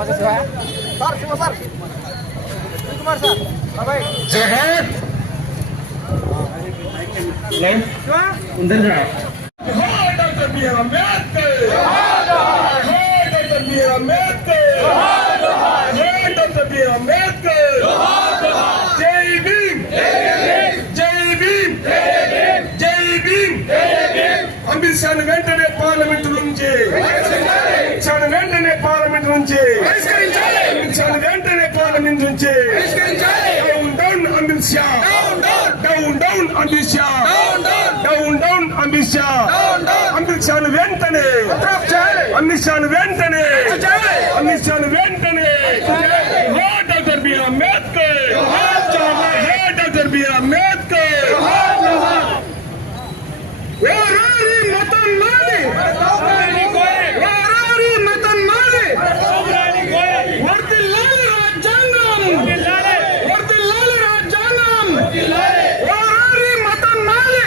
ಅವಶ್ಯ Shiva sir Shiva sir Kumar sir ಬಾಯ್ ಜಗತ್ left उधर जाओ నుంచి వెంటనే పార్లమెంట్ నుంచి down down Amit Shah down down Amit Shah down down Amit Shah Amit షాను వెంటనే. అమిత్ షాను వెంటనే అమిత్ షాను వెంటనే హో డాక్టర్ బిఆర్ అంబేద్కర్ హో డాక్టర్ బిఆర్ అంబేద్కర్ ఓరారి మతం నాది ఓరారి మతం నాది వర్ధిల్లాలి రాజ్యాంగం వర్ధిల్లాలి రాజ్యాంగం ఓరారి మతం నాది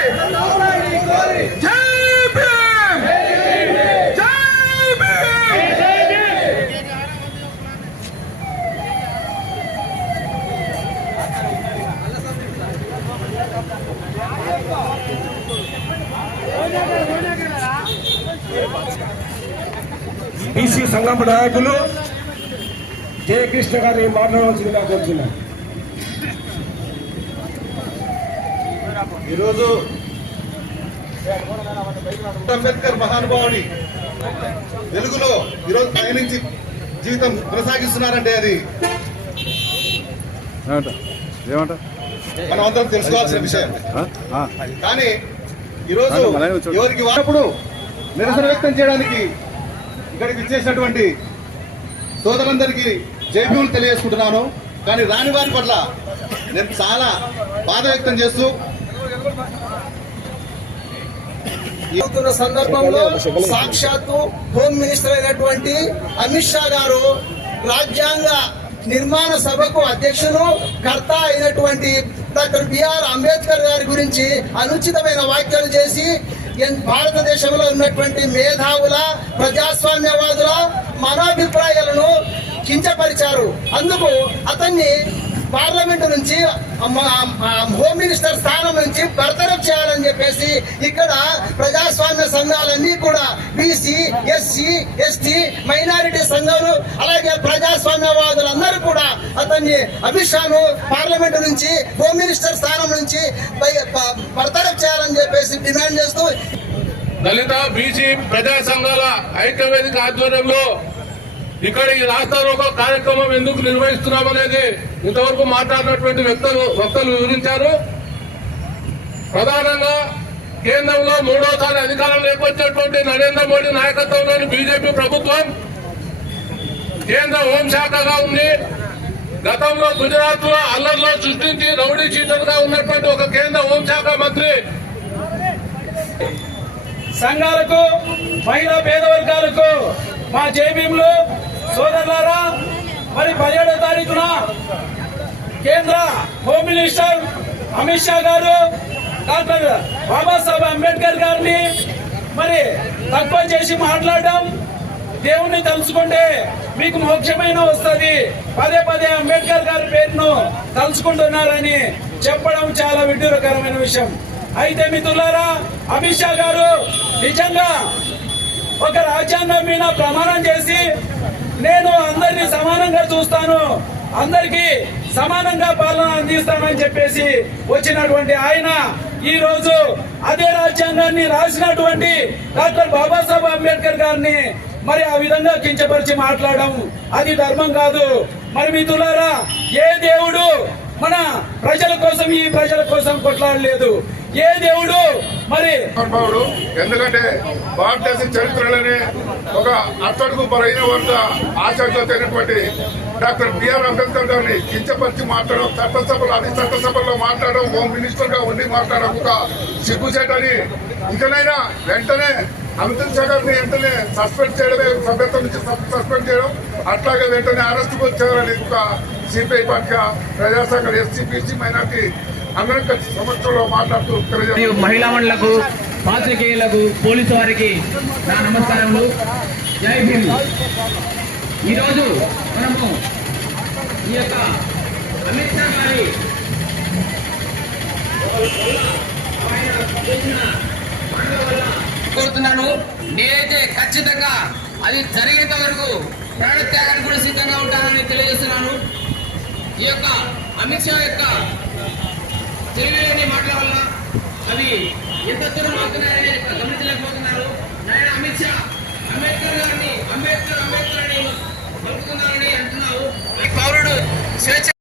జై భీమ్ జై భీమ్ బీసీ సంఘం నాయకులు జయకృష్ణ గారిని మాట్లాడవలసిందిగా కోరుతున్నాను. ఈరోజు అంబేద్కర్ మహానుభావుని వెలుగులో ఈరోజు పయనించి జీవితం కొనసాగిస్తున్నారంటే అది ఏమంట? ఏమంట? మనం అందరం తెలుసుకోవాల్సిన విషయం. కానీ ఈరోజు. ఎవరికి వాడప్పుడు నిరసన వ్యక్తం చేయడానికి ఇక్కడికి ఇచ్చేసినటువంటి సోదరులందరికీ జైభీములు తెలియజేసుకుంటున్నాను. కానీ రాని వారి పట్ల నేను చాలా బాధ వ్యక్తం చేస్తూ అవుతున్న సందర్భంలో సాక్షాత్తు హోమ్ మినిస్టర్ అయినటువంటి అమిత్ షా గారు రాజ్యాంగ నిర్మాణ సభకు అధ్యక్షులు కర్త అయినటువంటి డాక్టర్ బిఆర్ అంబేద్కర్ గారి గురించి అనుచితమైన వ్యాఖ్యలు చేసి భారతదేశంలో ఉన్నటువంటి మేధావుల ప్రజాస్వామ్యవాదుల మనోభిప్రాయాలను కించపరిచారు. అందుకు అతన్ని పార్లమెంట్ నుంచి హోమ్ మినిస్టర్ స్థానం నుంచి బర్తరఫ్ చేయాలని చెప్పేసి ఇక్కడ ప్రజాస్వామ్య సంఘాలన్నీ కూడా బీసీ ఎస్సీ ఎస్టీ మైనారిటీ సంఘాలు అలాగే ప్రజాస్వామ్యవాదులు అతన్ని అమిత్ షాను పార్లమెంట్ నుంచి హోమ్ మినిస్టర్ స్థానం నుంచి బై- బర్తరఫ్ చేయాలని చెప్పేసి డిమాండ్ చేస్తూ దళిత బీసీ ప్రజా సంఘాల ఐక్యవేదిక ఆధ్వర్యంలో ఇక్కడ ఈ రాష్ట్రంలో రోగ కార్యక్రమం ఎందుకు నిర్వహిస్తున్నామనేది ఇంతవరకు మాట్లాడినటువంటి వ్యక్తులు వక్తలు వివరించారు. ప్రధానంగా కేంద్రంలో మూడోసారి అధికారం లేకొచ్చినటువంటి నరేంద్ర మోడీ నాయకత్వంలోని బీజేపీ ప్రభుత్వం కేంద్ర హోంశాఖగా ఉంది గతంలో గుజరాత్లో అల్లర్లో సృష్టించి రౌడీ చీటర్గా ఉన్నటువంటి ఒక కేంద్ర హోంశాఖ మంత్రి. సంఘాలకు మహిళా పేద వర్గాలకు మా జేబీఎంలు సోదరులారా మరి పదిహేడో తారీఖున కేంద్ర హోమ్ మినిస్టర్ అమిత్ షా గారు డాక్టర్ బాబాసాహెబ్ అంబేద్కర్ గారిని మరి తక్కువ చేసి మాట్లాడడం దేవుణ్ణి తలుచుకుంటే మీకు మోక్షమైన వస్తుంది. పదే పదే అంబేద్కర్ గారి పేరును తలుచుకుంటున్నారని చెప్పడం చాలా విడ్డూరకరమైన విషయం. అయితే మిత్రులారా అమిత్ షా గారు నిజంగా ఒక రాజ్యాంగం మీద ప్రమాణం చేసి నేను అందరినీ సమానంగా చూస్తాను అందరికీ సమానంగా పాలన అందిస్తానని చెప్పేసి వచ్చినటువంటి ఆయన ఈ రోజు అదే రాజ్యాంగాన్ని రాసినటువంటి డాక్టర్ బాబాసాహెబ్ అంబేద్కర్ గారిని మరి ఆ విధంగా కించపరిచి మాట్లాడడం అది ధర్మం కాదు. మరి మిత్రులారా ఏ దేవుడు మన ప్రజల కోసం ఈ ప్రజల కోసం కొట్లాడలేదు? ఏ దేవుడు మరి ఎందుకంటే భారతదేశ చరిత్రలోనే ఒక అట్టడుగు బలైన వద్ద ఆచరణలో తగినటువంటి డాక్టర్ బిఆర్ అంబేద్కర్ గారిని కించపరిచి మాట్లాడడం చట్టసభలో అన్ని చట్టసభల్లో మాట్లాడడం హోమ్ మినిస్టర్గా ఉండి మాట్లాడడం ఒక సిగ్గుచేటని. ఇకనైనా వెంటనే అమిత్ షా వెంటనే సస్పెండ్ చేయడమే సభ్యత్వం నుంచి సస్పెండ్ చేయడం. అట్లాగే వెంటనే అరెస్ట్ వచ్చేయాలని ఒక సిపిఐ పార్టీగా ప్రజాసంఘ ఎస్సీపీసీ మైనార్టీ అందరం కలిసి సమక్షంలో మాట్లాడుతూ మహిళా మండలకు పాత్రికేయులకు పోలీసు వారికి నా నమస్కారములు. జై భీమ్. ఈరోజు మనము ఈ యొక్క అమిత్ షా గారి చేసిన వల్ల కోరుతున్నాను. నేనైతే ఖచ్చితంగా అది జరిగేంత వరకు ప్రాణత్యాగానికి కూడా సిద్ధంగా ఉంటానని తెలియజేస్తున్నాను. ఈ యొక్క అమిత్ షా యొక్క తెలివిలేని మాటల వల్ల అవి ఎంత దూరం అవుతున్నాయని గమనించలేకపోతున్నారు. నాయన అమిత్ షా అంబేద్కర్ గారిని అంబేద్కర్ అంబేద్కర్ అని పలుకుతున్నారని అంటున్నావు పౌరుడు స్వేచ్ఛ